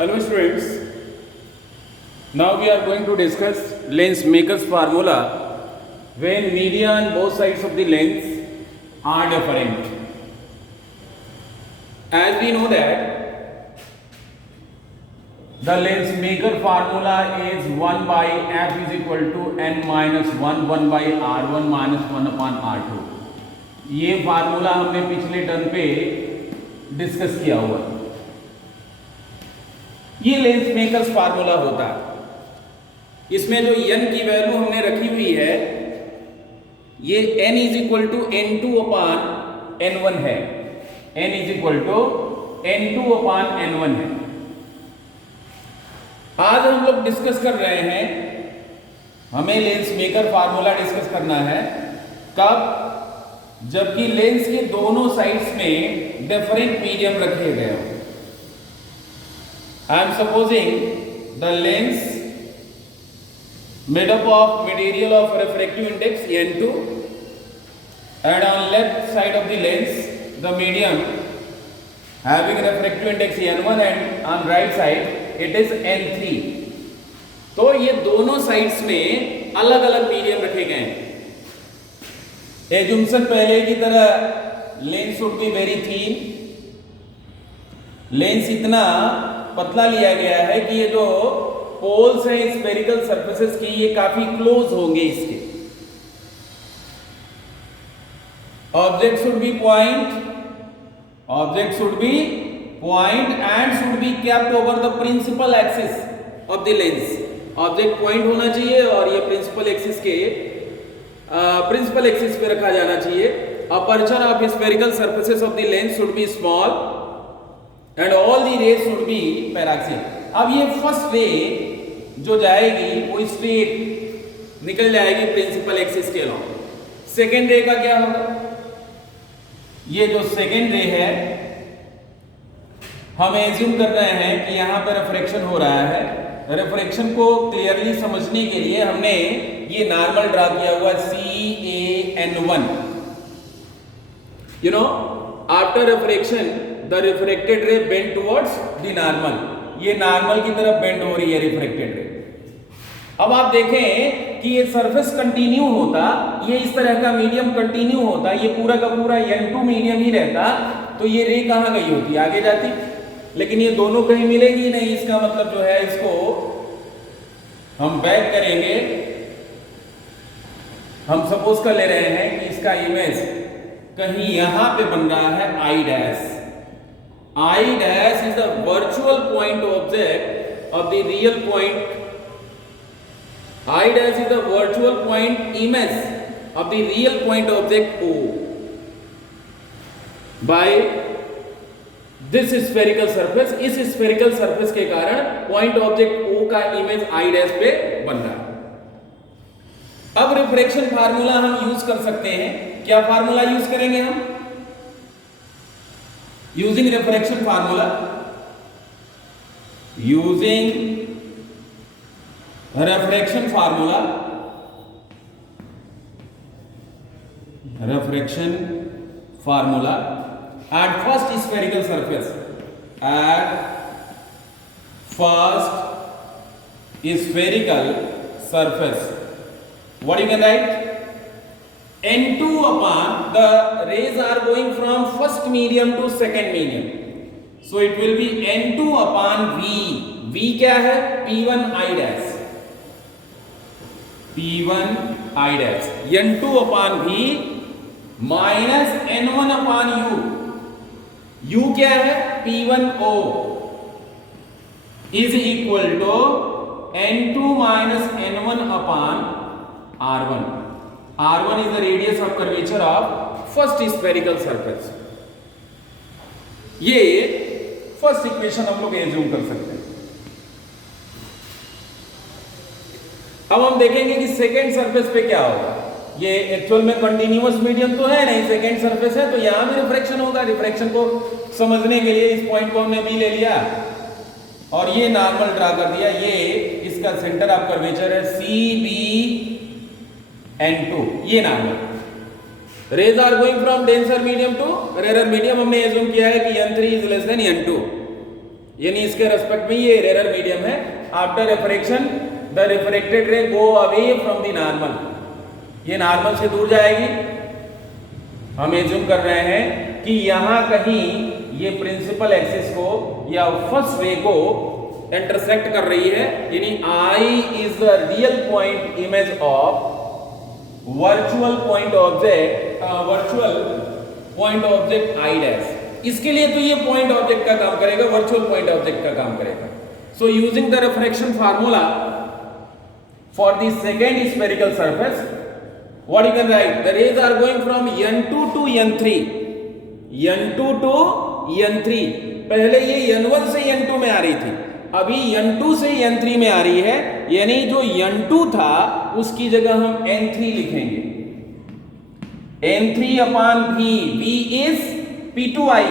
Hello students, now we are going to discuss lens maker's formula when media on both sides of the lens are different. As we know that the lens maker formula is 1 by f is equal to n minus 1 by r1 minus 1 upon r2. ये formula हमने पिछले term पे discuss किया हुआ है। ये lens makers formula होता है। इसमें जो n की वैल्यू हमने रखी हुई है ये n is equal to n2 upon n1 है। n is equal to n2 upon n1 है। आज हम लोग डिस्कस कर रहे हैं, हमें लेंस मेकर फार्मूला डिस्कस करना है कब, जबकि लेंस के दोनों साइड्स में डिफरेंट मीडियम रखे गए हो। I am supposing the lens made up of material of refractive index n2 and on left side of the lens the medium having refractive index n1 and on right side it is n3। तो ये दोनों sides में अलग अलग medium रखे गए हैं। एजुम्पशन पहले की तरह lens should be very thin. Lens इतना पतला लिया गया है कि ये जो पोल्स हैं स्फेरिकल सरफेसेस की ये काफी क्लोज होंगे इसके। Object should be point and should be kept over the principal axis of the lens. Object point होना चाहिए और ये प्रिंसिपल एक्सिस के प्रिंसिपल एक्सिस पे रखा जाना चाहिए। Aperture of spherical surfaces of the lens should be small and all the rays should be paraxial. अब ये फर्स्ट रे जो जाएगी वो स्ट्रेट निकल जाएगी प्रिंसिपल एक्सिस के अलॉन्ग। सेकेंड रे का क्या होगा, ये जो सेकेंड रे है हम एज्यूम कर रहे हैं कि यहां पर रिफ्रैक्शन हो रहा है। रिफ्रैक्शन को क्लियरली समझने के लिए हमने ये नॉर्मल ड्रा किया हुआ CAN1। You know after refraction the refracted रे बेंड टुवर्ड्स द नॉर्मल। ये नॉर्मल की तरफ बेंड हो रही है रिफ्रैक्टेड रे। अब आप देखें कि ये सरफेस कंटिन्यू होता, ये इस तरह का मीडियम कंटिन्यू होता, ये पूरा का पूरा n2 मीडियम ही रहता, तो ये रे कहां गई होती, आगे जाती। लेकिन ये दोनों कहीं मिलेगी नहीं। इसका मतलब जो है इसको हम बैक करेंगे। हम सपोज कर ले रहे हैं कि इसका इमेज कहीं यहां पे बन रहा है I dash. I dash is the virtual point object of the real point. I dash is the virtual point image of the real point object O by this spherical surface। इस spherical surface के कारण point object O का image I dash पे बन रहा है। अब refraction formula हम यूज कर सकते हैं। क्या फार्मूला यूज करेंगे हम? Using refraction formula, at first spherical surface, what you can write? N2 upon the rays are going from first medium to second medium, so it will be N2 upon V। V क्या है? P1 I dash। N2 upon V minus N1 upon U। U क्या है? P1 O is equal to N2 minus N1 upon R1। R1 is the radius of curvature of first spherical surface। ये first equation हम लोग assume कर सकते हैं। अब हम देखेंगे कि सेकेंड सरफेस पे क्या होगा। ये एक्चुअल में कंटिन्यूअस मीडियम तो है नहीं, सेकेंड सरफेस है, तो यहां भी रिफ्रैक्शन होगा। रिफ्रैक्शन को समझने के लिए इस पॉइंट को हमने बी ले लिया और ये नॉर्मल ड्रा कर दिया। ये इसका सेंटर ऑफ कर्वेचर है CBN2। ये normal rays are going from denser medium to rarer medium. हमने एज्यूम किया है कि N3 is less than N2। यानी इसके रेस्पेक्ट में ये इरेरर मीडियम है। आफ्टर रिफ्रैक्शन द रिफ्रैक्टेड रे go away from the normal, ये नॉर्मल से दूर जाएगी। हम एज्यूम कर रहे हैं कि यहां कहीं ये प्रिंसिपल एक्सिस को या फर्स्ट रे को इंटरसेक्ट कर रही है, यानी I is the real point image of virtual point object I dash. इसके लिए तो ये पॉइंट ऑब्जेक्ट का काम करेगा, वर्चुअल पॉइंट ऑब्जेक्ट का काम करेगा। So using the refraction formula for the second spherical surface, what you can write, the rays are going from n2 to n3, n2 to n3। पहले ये n1 से n2 में आ रही थी, अभी n2 से n3 में आ रही है, यानी जो n2 था उसकी जगह हम n3 लिखेंगे। n3 upon v, v is p2i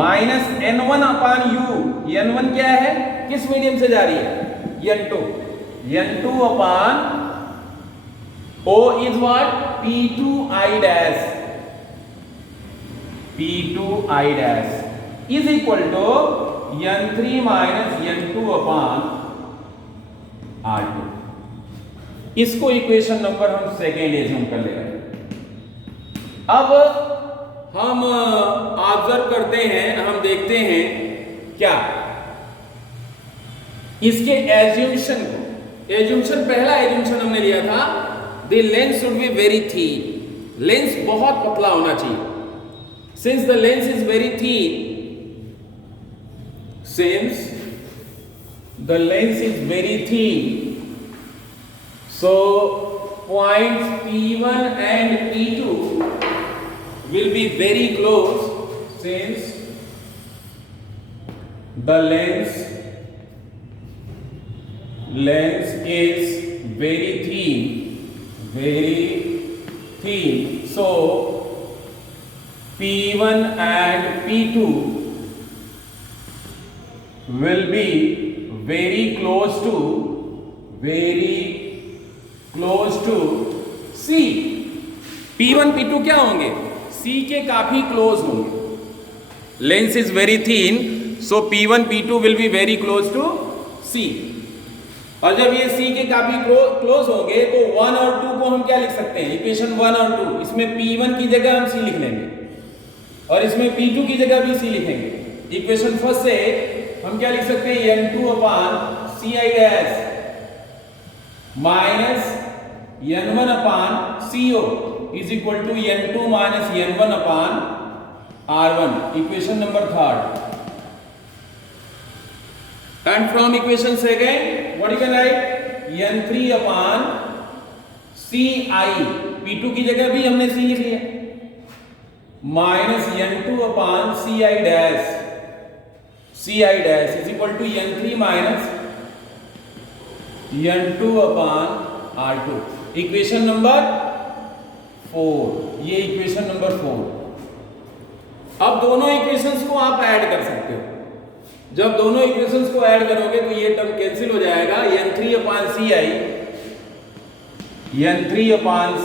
minus n1 upon u, n1 क्या है, किस मीडियम से जा रही है, n2, n2 upon O is what, p2i dash, p2i dash is equal to n3 minus n2 upon r2। इसको equation number हम second assume कर ले रहे हैं। अब हम ऑब्जर्व करते हैं, हम देखते हैं क्या इसके एज्यूमशन को, एज्यूमशन पहला एज्यूमशन हमने लिया था the lens should be very thin, lens बहुत पतला होना चाहिए। since the lens is very thin, since the lens is very thin, so points P1 and P2 will be very close, since the lens is very thin, so P1 and P2 will be very close to C। P1 P2 क्या होंगे, C के काफी close होंगे। Lens is very thin, so P1 P2 will be very close to C। और जब ये C के काफी क्लोज होंगे तो 1 और 2 को हम क्या लिख सकते हैं, इक्वेशन 1 और 2, इसमें P1 की जगह हम C लिख लेंगे और इसमें P2 की जगह भी C लिखेंगे। इक्वेशन फर्स्ट से हम क्या लिख सकते हैं, n2 upon ci dash minus n1 upon co is equal to n2 minus n1 upon r1, equation number third. And from equation second, what you can write, n3 upon ci, p2 की जगह भी हमने c लिख लिया, minus n2 upon ci dash is equal to n3 minus n2 upon r2, equation number 4। ये equation number 4। अब दोनों equations को आप ऐड कर सकते हो। जब दोनों इक्वेशंस को ऐड करोगे तो ये टर्म कैंसिल हो जाएगा, n3 upon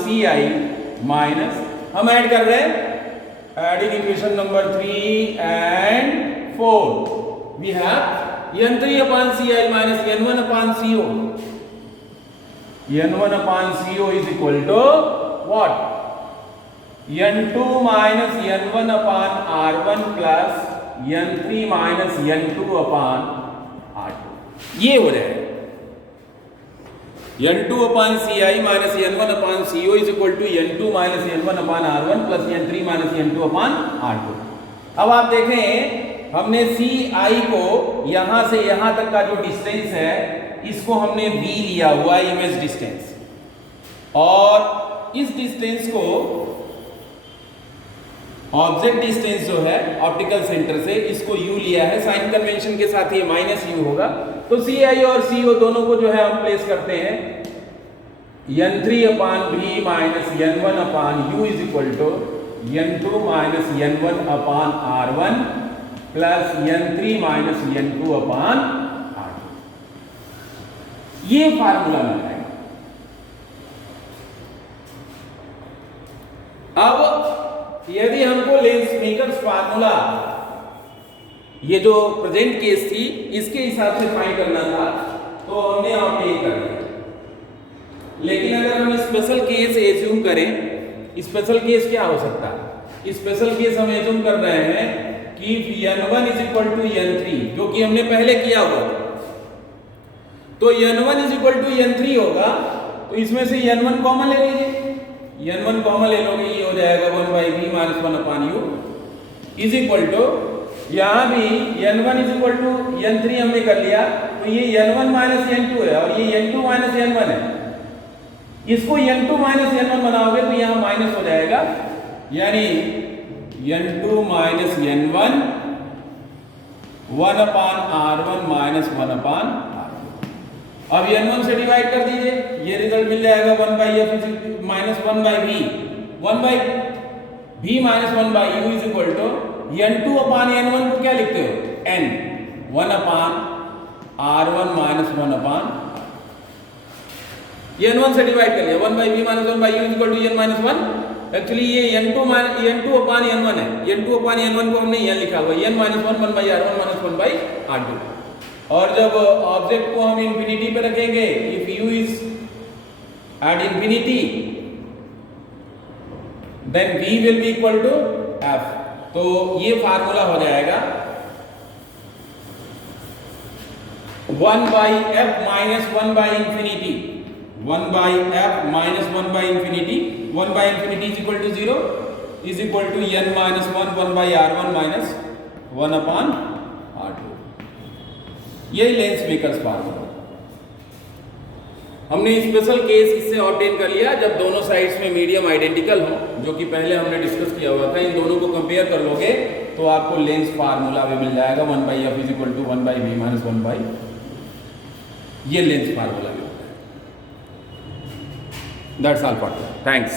ci माइनस, हम ऐड कर रहे हैं, adding equation number 3 and 4, we have n3 upon ci minus n1 upon co, n1 upon co is equal to what, n2 minus n1 upon r1 plus n3 minus n2 upon r2, ये हो जाएगा n2 upon ci minus n1 upon co is equal to n2 minus n1 upon r1 plus n3 minus n2 upon r2। अब आप देखें, हमने ci को यहां से यहां तक का जो डिस्टेंस है इसको हमने v लिया हुआ है, इमेज डिस्टेंस, और इस डिस्टेंस को ऑब्जेक्ट डिस्टेंस जो है ऑप्टिकल सेंटर से, इसको u लिया है, साइन कन्वेंशन के साथ ये माइनस u होगा, तो ci और co दोनों को जो है हम प्लेस करते हैं, n3 upon v minus n1 upon u is equal to n2 minus n1 upon r1 plus n3 minus n2 upon r2, ये फार्मूला मिल जाएगा। अब यदि हमको लेंस मेकर्स फार्मूला ये जो प्रेजेंट केस थी इसके हिसाब से फाइंड करना था, तो हमने ऑब्टेन कर लिया। लेकिन अगर हम स्पेशल केस एज्यूम करें, स्पेशल केस क्या हो सकता है? स्पेशल केस हम एज्यूम कर रहे हैं कि n1 is equal to n3, जो कि हमने पहले किया हुआ था। तो n1 is equal to n3 होगा, तो इसमें से n1 कॉमन ले लीजिए। n1 कॉमन ले लोगे, ये हो जाएगा 1/v minus 1/u is equal to, यहाँ भी n1 is equal to n3 हमने कर लिया, तो ये n1 माइनस n2 है और ये n2 माइनस n1 है। इसको n2 माइनस n1 बनाओगे तो यहाँ माइनस हो जाएगा, यानी n2 minus n1 1/r1 minus 1/r2। अब n1 से डिवाइड कर दीजिए, ये रिजल्ट मिल जाएगा 1/f minus 1/v, 1/v minus 1/u is equal to n2/n1 को क्या लिखते हो? n 1/r1 माइनस 1/, ये n1 से डिवाइड कर लिया, 1/v minus 1/u is equal to n minus 1। Actually ये n2/n1 है, n2/n1 को हमने यहाँ लिखा हुआ है n minus 1 1/r1 minus 1/r2। और जब ऑब्जेक्ट को हम इंफिनिटी पे रखेंगे, if u is at infinity then v will be equal to f। तो ये फार्मूला हो जाएगा 1/f minus 1/infinity, 1/f minus 1/infinity, 1/infinity is equal to 0 is equal to n minus 1 1/r1 minus 1/r2। यही lens makers formula. हमने special case इससे obtain कर लिया जब दोनों साइड्स में मीडियम आइडेंटिकल हो, जो कि पहले हमने डिस्कस किया हुआ था। इन दोनों को कंपेयर कर लोगे तो आपको लेंस फार्मूला भी मिल जाएगा 1/f is equal to 1/v minus 1/, ये लेंस फार्मूला भी होता है। That's all for today, thanks.